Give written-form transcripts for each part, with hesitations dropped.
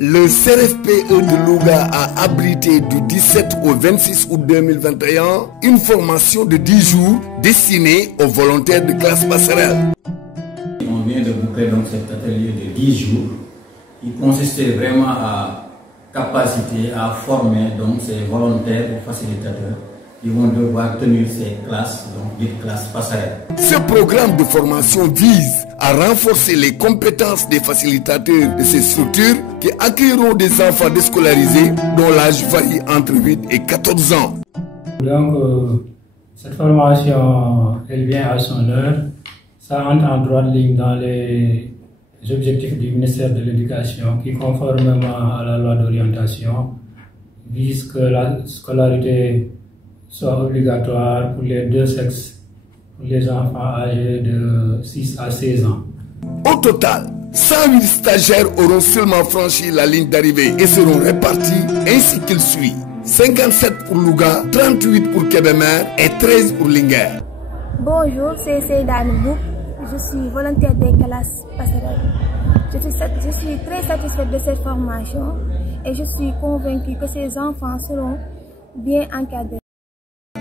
Le CRFPE de Louga a abrité du 17 au 26 août 2021 une formation de 10 jours destinée aux volontaires de classe passerelle. On vient de boucler donc cet atelier de 10 jours qui consistait vraiment à capaciter à former donc ces volontaires ou facilitateurs qui vont devoir tenir ces classes, donc des classes passerelles. Ce programme de formation vise à renforcer les compétences des facilitateurs de ces structures qui accueilleront des enfants déscolarisés dont l'âge varie entre 8 et 14 ans. Donc, cette formation, elle vient à son heure. Ça entre en droite ligne dans les objectifs du ministère de l'Éducation qui, conformément à la loi d'orientation, vise que la scolarité soit obligatoire pour les deux sexes, pour les enfants âgés de 6 à 16 ans. Au total, 108 stagiaires auront seulement franchi la ligne d'arrivée et seront répartis ainsi qu'il suit. 57 pour Louga, 38 pour Kébémer et 13 pour Linguère. Bonjour, c'est Seydane Bouk. Je suis volontaire des classes passerelles. Je suis très satisfaite de cette formation et je suis convaincue que ces enfants seront bien encadrés.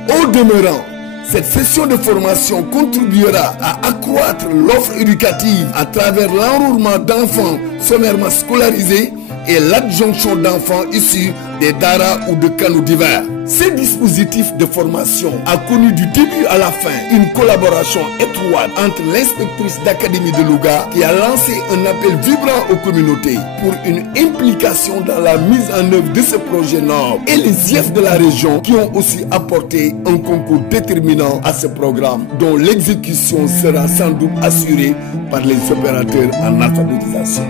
Au demeurant, cette session de formation contribuera à accroître l'offre éducative à travers l'enrôlement d'enfants sommairement scolarisés et l'adjonction d'enfants issus des daras ou de canaux divers. Ce dispositif de formation a connu du début à la fin une collaboration étroite entre l'inspectrice d'académie de Louga qui a lancé un appel vibrant aux communautés pour une implication dans la mise en œuvre de ce projet noble et les IEF de la région qui ont aussi apporté un concours déterminant à ce programme dont l'exécution sera sans doute assurée par les opérateurs en alphabétisation.